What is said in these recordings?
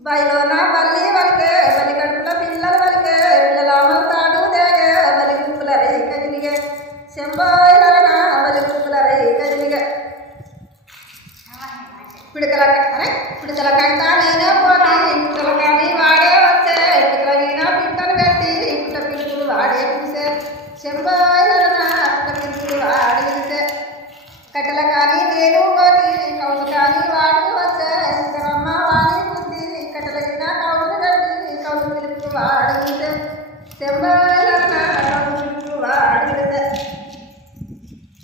బయలోన బల్లి వలికే బలి కడుపుల పిల్లలు వలికే పిల్లల తాడు దేగే బలి కుక్కుల రేఖ జిలిగే శంబాయిలన బలి కుక్కుల రేఖ జిలిగే పిడకల కంట నేనే పోటీ పిట్టల కానీ వాడే వచ్చే పిట్టల వీణ పిట్టలు కట్టి పిట్ట పిలుపులు వాడే పిలిసే శంబాయిలన పిట్ట పిలుపులు వాడి పిలిసే కట్టెల కానీ నేను పోటీ కౌలు కానీ వాడు వచ్చే శంకరమ్మ వాణి బుద్ధి కట్టెల వీణ కౌలు కట్టి కౌలు పిలుపులు వాడి పిలిసే శంబాయిలన కౌలు పిలుపులు వాడి పిలిసే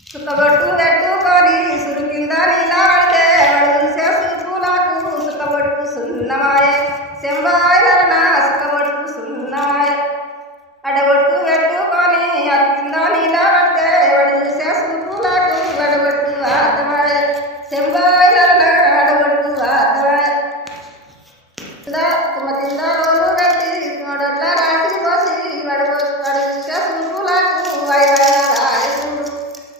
సుక్కబొట్టు పెట్టుకొని సురు కింద నీలా పడితే వాడు చూసే సులుపులకు సుక్కబొట్టు సున్నమాయే శంబాయిలన సుక్కబొట్టు సున్నమాయే అడగొట్టు పెట్టుకొని అది కింద నీలా పడితే వాడు చూసే సులుపులకు అడగొట్టు అర్థమాయే శంబాయిలన అడగొట్టు అర్థమాయే కింద రోలు కట్టి మోడొట్ల రాసి పోసి వాడు చూసే సులుపులకు వైరాయ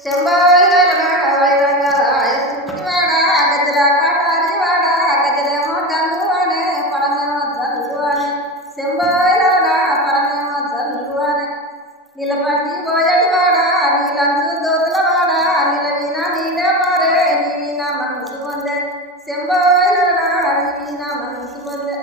శంబాయిలన వైరంగా రాయసువాడ గజల కాటారి వాడ గజలేమో జల్లు అనే పరమేమో జల్లు అనే శంబాయిలన పరమేమో జల్లు అనే నిలబడి పోయటి వాడ నీలంచు దోతుల వాడ నిలవిన నీనే పారే నీవిన మనసు పొందే శంబాయిలన నీవిన మనసు పొందే